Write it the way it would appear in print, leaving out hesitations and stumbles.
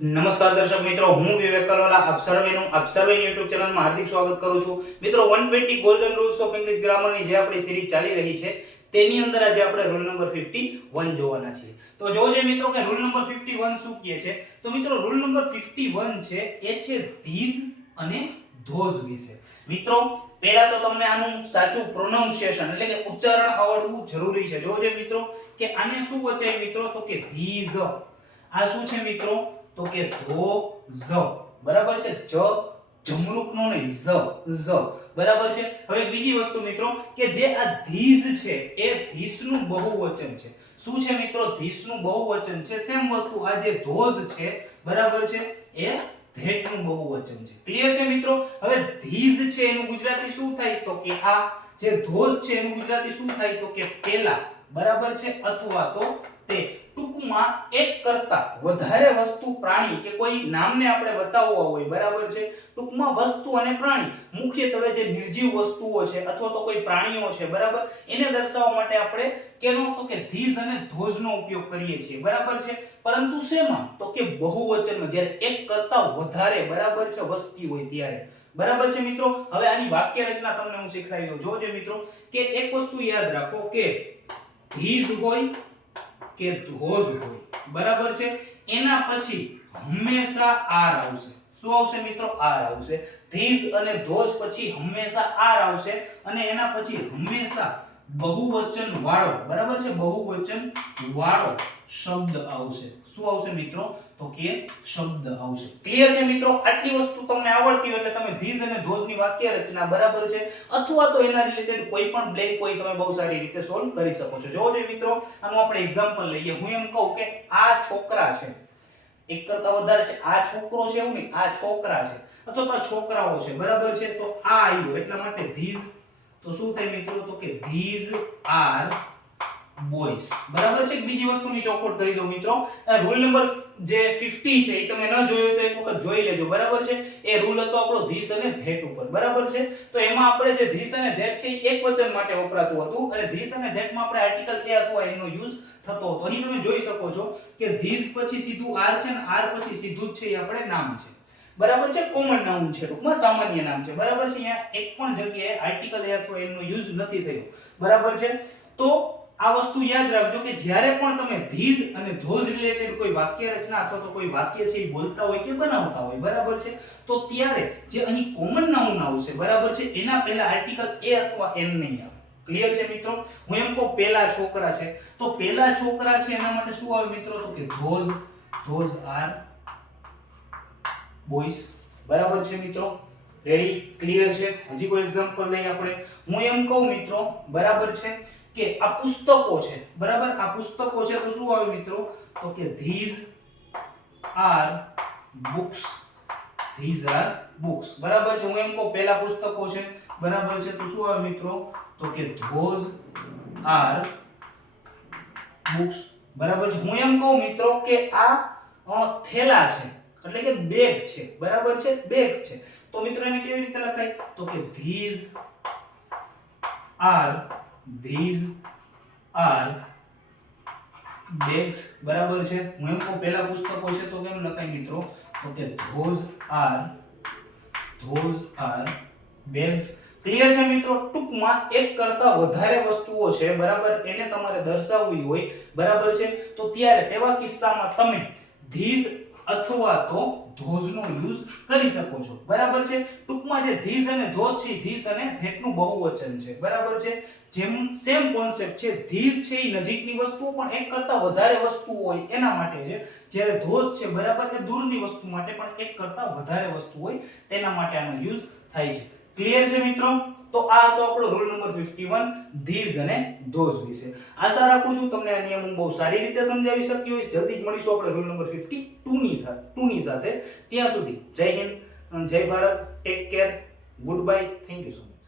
નમસ્કાર દર્શક મિત્રો, હું વિવેક કલોલા આપ સર્વેનું YouTube ચેનલમાં હાર્દિક સ્વાગત કરું છું. મિત્રો 120 ગોલ્ડન રૂલ્સ ઓફ ઇંગ્લિશ ગ્રામરની જે આપણી સિરીઝ ચાલી રહી છે તેની અંદર આજે આપણે રૂલ નંબર 51 જોવાના છીએ. તો જોજો મિત્રો કે રૂલ નંબર 51 શું કહે છે. તો મિત્રો રૂલ નંબર 51 છે એ છે these અને those વિશે. મિત્રો પહેલા તો તમને આનું સાચું પ્રોનાઉન્સિએશન એટલે કે ઉચ્ચારણ આવડવું જરૂરી છે. જોજો મિત્રો કે આને શું વચાય મિત્રો, તો કે these. આ શું છે મિત્રો, તો કે ધોઝ. બરાબર છે, જ જમરૂખ નો નહીં, z બરાબર છે. હવે બીજી વસ્તુ મિત્રો કે જે આ these છે એ these નું બહુવચન છે. શું છે મિત્રો, these નું બહુવચન છે. સેમ વસ્તુ આ જે those છે બરાબર છે એ that નું બહુવચન છે. ક્લિયર છે મિત્રો. હવે these છે એનું ગુજરાતી શું થાય, તો કે આ જે those છે એનું ગુજરાતી શું થાય, તો કે પેલા. બરાબર છે, અથવા તો તે. ટૂંકમાં એક કરતા વધારે વસ્તુ, પ્રાણી કે કોઈ નામને આપણે બતાવવા હોય બરાબર છે. ટૂંકમાં વસ્તુ અને પ્રાણી, મુખ્યત્વે જે નિર્જીવ વસ્તુઓ છે અથવા તો કોઈ પ્રાણીઓ છે બરાબર, એને દર્શાવવા માટે આપણે કેનો, તો કે these અને those નો ઉપયોગ કરીએ છીએ બરાબર છે. પરંતુ શેમાં, તો કે બહુવચનમાં, જ્યારે એક કરતા વધારે બરાબર છે વસ્તી હોય ત્યારે. બરાબર છે મિત્રો. હવે આની વાક્ય રચના તમને હું શીખડાવી દઉં. જોજો મિત્રો કે એક વસ્તુ યાદ રાખો કે these હોય કે those હોય બરાબર છે, એના પછી હંમેશા આર આવશે. શું આવશે મિત્રો, આર આવશે. these અને those પછી હંમેશા આર આવશે અને એના પછી હંમેશા બહુવચન વાળો બરાબર છે, બહુવચન વાળો શબ્દ આવશે. શું આવશે મિત્રો, તો કે શબ્દ આવશે. ક્લિયર છે મિત્રો. આટલી વસ્તુ તમને આવડતી હોય એટલે તમે these અને those ની વાક્ય રચના બરાબર છે અથવા તો એના રિલેટેડ કોઈ પણ બ્લેન્ક હોય તમે બહુ સારી રીતે સોલ્વ કરી શકો છો. જોજો મિત્રો આનું આપણે એક્ઝામ્પલ લઈએ. હું એમ કહું કે આ છોકરા છે, એક કરતા વધારે છે, આ છોકરો છે એવું નહીં, આ છોકરા છે અથવા તો આ છોકરાઓ છે બરાબર છે. તો આ આવ્યો એટલા માટે these. તો શું થાય મિત્રો, તો કે these are boys બરાબર છે. બીજી વસ્તુની ચોખવટ કરી દઉં મિત્રો. રૂલ નંબર જે 50 છે એ તમે ન જોયો તો એક વખત જોઈ લેજો બરાબર છે. એ રૂલ હતો આપણો these અને that ઉપર બરાબર છે. તો એમાં આપણે જે these અને that છે એ એક વચન માટે વપરાતું હતું અને these અને that માં આપણે આર્ટિકલ a અથવા એનો યુઝ થતો હતો. અહીં તમે જોઈ શકો છો કે these પછી સીધું r છે અને r પછી સીધું જ છે એ આપણે નામ છે બરાબર છે, કોમન નાઉન છે, ટૂંકમાં સામાન્ય નામ છે બરાબર છે. અહીંયા એક પણ જગ્યાએ આર્ટિકલ a અથવા એનો યુઝ નથી થયો બરાબર છે. તો આ વસ્તુ યાદ રાખજો કે જ્યારે પણ તમે these અને those રિલેટેડ કોઈ વાક્ય રચના અથવા તો કોઈ વાક્ય છે એ બોલતા હોય કે બનાવતા હોય બરાબર છે, તો ત્યારે જે અહીં કોમન નાઉન આવશે બરાબર છે એના પહેલા આર્ટિકલ a અથવા n નહીં આવે. ક્લિયર છે મિત્રો. હું એમ કહું પેલા છોકરા છે, તો પેલા છોકરા છે એના માટે શું આવે મિત્રો, તો કે those are boys બરાબર છે મિત્રો. રેડી, ક્લિયર છે. હજી કોઈ એક્ઝામ્પલ લઈ આપણે. હું એમ કહું મિત્રો બરાબર છે કે આ પુસ્તકો છે બરાબર, આ પુસ્તકો છે તો શું આવે મિત્રો, તો કે these are books. these are books બરાબર છે. હું એમ કહું પેલા પુસ્તકો છે બરાબર છે, તો શું આવે મિત્રો, તો કે those are books બરાબર છે. હું એમ કહું મિત્રો કે આ થેલા છે એટલે કે બેગ છે બરાબર છે, બેગ્સ છે. તો મિત્રો એને કેવી રીતે લખાય, તો કે these are bags બરાબર છે. હું એમ કહું પહેલા પુસ્તકો છે તો કેમ લખાય મિત્રો, તો કે those are bags. ક્લિયર છે મિત્રો. ટૂંકમાં એક કરતા વધારે વસ્તુઓ છે બરાબર, એને તમારે દર્શાવવી હોય બરાબર છે, તો ત્યારે તેવા કિસ્સામાં તમે these અથવા તો those નો યુઝ કરી શકો છો બરાબર છે. ટૂંકમાં જે these અને those છે these અને that નું બહુવચન છે બરાબર છે. જેમ સેમ કોન્સેપ્ટ છે. these છે એ નજીકની વસ્તુઓ પણ એક કરતા વધારે વસ્તુઓ હોય એના માટે છે, જ્યારે those છે બરાબર એ દૂરની વસ્તુ માટે પણ એક કરતા વધારે વસ્તુ હોય તેના માટે આનો યુઝ થાય છે. ક્લિયર છે મિત્રો. તો આ હતો આપણો રૂલ નંબર 51 these અને those વિશે. આશા રાખું છું તમને આ નિયમ બહુ સારી રીતે સમજાવી શક્યો હોઈશ. જલ્દી જ મળીશું આપણે રૂલ નંબર 52 ની સાથે. ત્યાં સુધી જય હિન્દ, જય Bharat, take care, good bye, thank you so much.